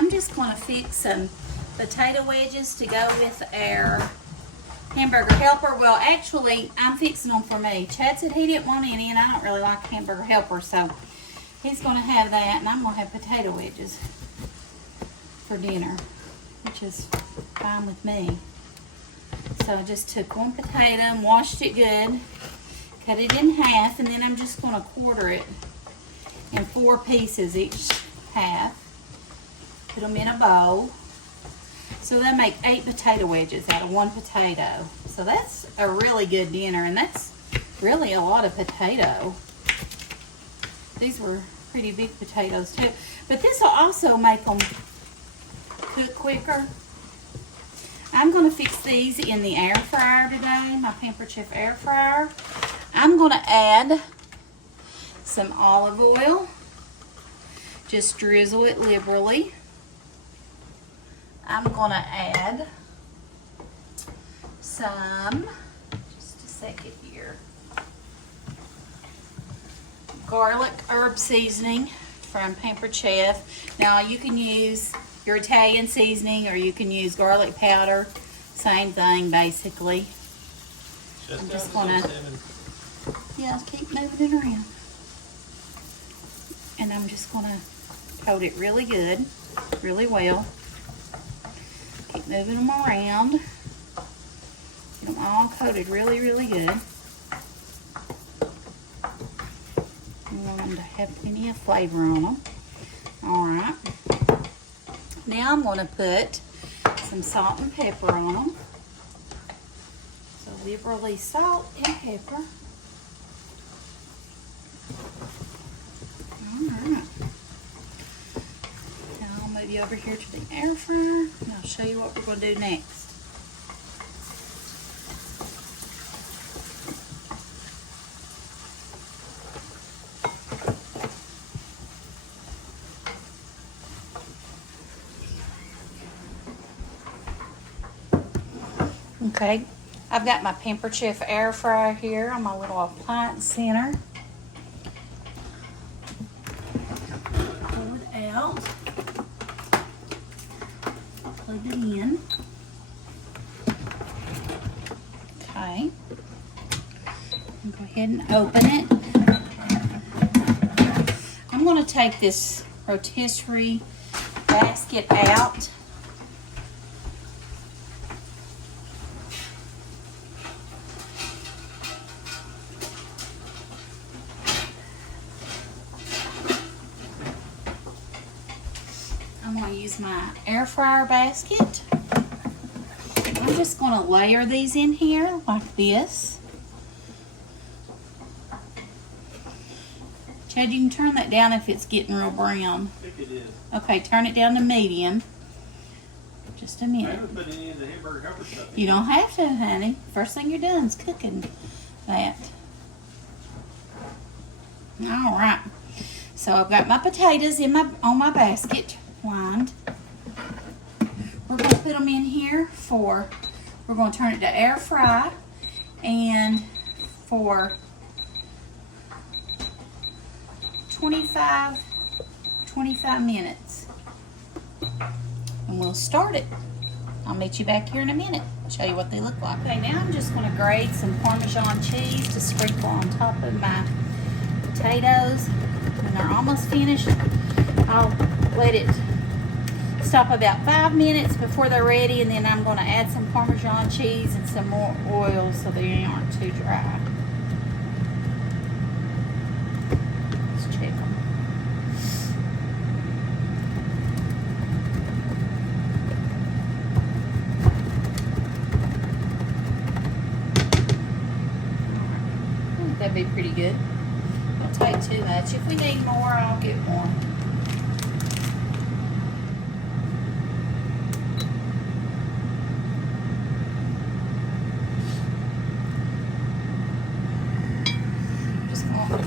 I'm just going to fix some potato wedges to go with our Hamburger Helper. Well, actually, I'm fixing them for me. Chad said he didn't want any, and I don't really like Hamburger Helper, so he's going to have that, and I'm going to have potato wedges for dinner, which is fine with me. So I just took one potato and washed it good, cut it in half, and then I'm just going to quarter it in 4 pieces each half. Put them in a bowl. So they make 8 potato wedges out of 1 potato. So that's a really good dinner, and that's really a lot of potato. These were pretty big potatoes too. But this will also make them cook quicker. I'm going to fix these in the air fryer today, my Pampered Chef air fryer. I'm going to add some olive oil. Just drizzle it liberally. I'm going to add some, just a second here, garlic herb seasoning from Pampered Chef. Now you can use your Italian seasoning or you can use garlic powder. Same thing basically. I'm just going to, yeah, keep moving it around. And I'm just going to coat it really good, really well. Keep moving them around. Get them all coated really, really good. I want them to have plenty of flavor on them. Alright. Now I'm going to put some salt and pepper on them. So liberally salt and pepper. Alright. Now I'll move you over here to the air fryer and I'll show you what we're going to do next. Okay, I've got my Pampered Chef air fryer here on my little appliance center. Pull it out. Plug it in. Okay. Go ahead and open it. I'm going to take this rotisserie basket out. Use my air fryer basket. I'm just going to layer these in here like this. Chad, you can turn that down if it's getting real brown. I think it is. Okay, turn it down to medium. Just a minute. I haven't put any of the Hamburger Helper stuff in. You don't have to, honey. First thing you're doing is cooking that. All right. So I've got my potatoes in on my basket. Lined. We're going to put them in here we're going to turn it to air fry and for 25 minutes. And we'll start it. I'll meet you back here in a minute. Show you what they look like. Okay, now I'm just going to grate some Parmesan cheese to sprinkle on top of my potatoes. When they're almost finished, I'll let it stop about 5 minutes before they're ready, and then I'm going to add some Parmesan cheese and some more oil so they aren't too dry. Let's check them. I think that'd be pretty good. Don't take too much. If we need more, I'll get more.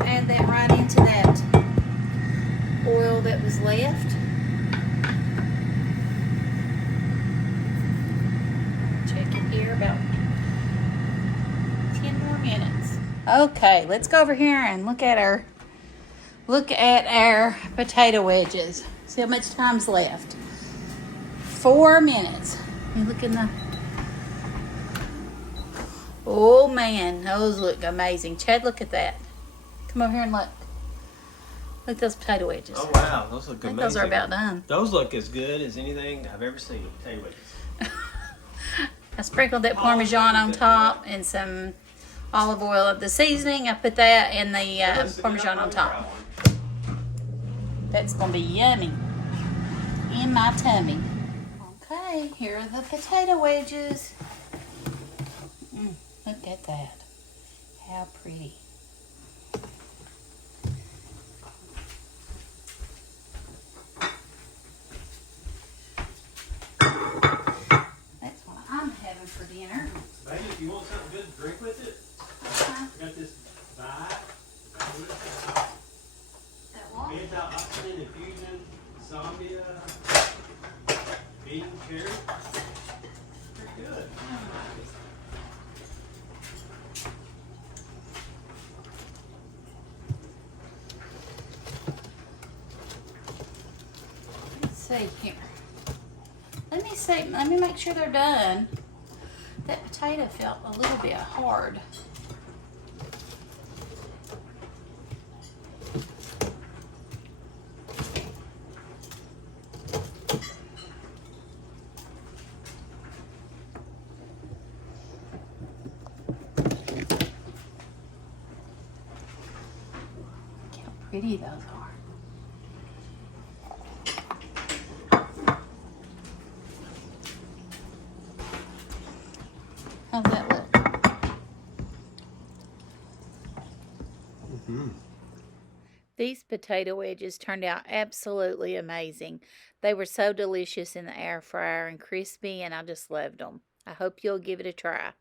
Add that right into that oil that was left. Check it here, about 10 more minutes. Okay, let's go over here and look at our potato wedges. See how much time's left. 4 minutes. You look in the... Oh man, those look amazing. Chad, look at that. Come over here and look. Look at those potato wedges. Oh wow, those look I think amazing. those are about done. Those look as good as anything I've ever seen. Potato wedges. I sprinkled that Parmesan on top and some olive oil of the seasoning. I put that and the Parmesan on top. That's going to be yummy in my tummy. Okay, here are the potato wedges. Look at that. How pretty. That's what I'm having for dinner. Baby, if you want something good to drink with it, I got this That what? antioxidant infusion, Zambia, bean cherry. Pretty good. Let's see here. Let me make sure they're done. That potato felt a little bit hard. Look how pretty those are. How's that look? These potato wedges turned out absolutely amazing. They were so delicious in the air fryer and crispy, and I just loved them. I hope you'll give it a try.